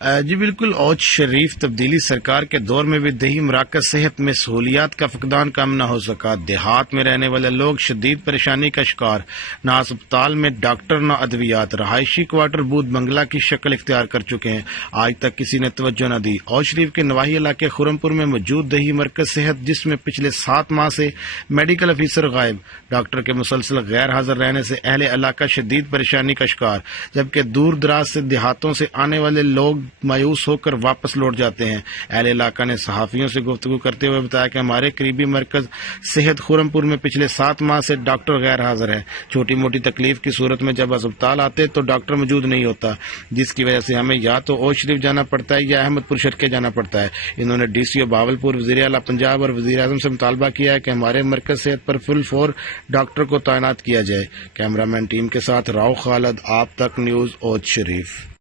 جی بالکل، اوج شریف تبدیلی سرکار کے دور میں بھی دیہی مراکز صحت میں سہولیات کا فقدان کم نہ ہو سکا۔ دیہات میں رہنے والے لوگ شدید پریشانی کا شکار، نہ اسپتال میں ڈاکٹر نہ ادویات، رہائشی کوارٹر بوت بنگلہ کی شکل اختیار کر چکے ہیں، آج تک کسی نے توجہ نہ دی۔ اوج شریف کے نواحی علاقے خرم پور میں موجود دیہی مرکز صحت، جس میں پچھلے 7 ماہ سے میڈیکل افیسر غائب، ڈاکٹر کے مسلسل غیر حاضر رہنے سے اہل علاقہ شدید پریشانی کا شکار، جبکہ دور دراز سے دیہاتوں سے آنے والے لوگ مایوس ہو کر واپس لوٹ جاتے ہیں۔ اہل علاقہ نے صحافیوں سے گفتگو کرتے ہوئے بتایا کہ ہمارے قریبی مرکز صحت خرم پور میں پچھلے 7 ماہ سے ڈاکٹر غیر حاضر ہے۔ چھوٹی موٹی تکلیف کی صورت میں جب اسپتال آتے تو ڈاکٹر موجود نہیں ہوتا، جس کی وجہ سے ہمیں یا تو اوج شریف جانا پڑتا ہے یا احمد پور شرکے جانا پڑتا ہے۔ انہوں نے ڈی سی او بہاولپور، وزیر اعلیٰ پنجاب اور وزیر اعظم سے مطالبہ کیا ہے کہ ہمارے مرکز صحت پر فل فور ڈاکٹر کو تعینات کیا جائے۔ کیمرہ مین ٹیم کے ساتھ راؤ خالد، آپ تک نیوز، اوج شریف۔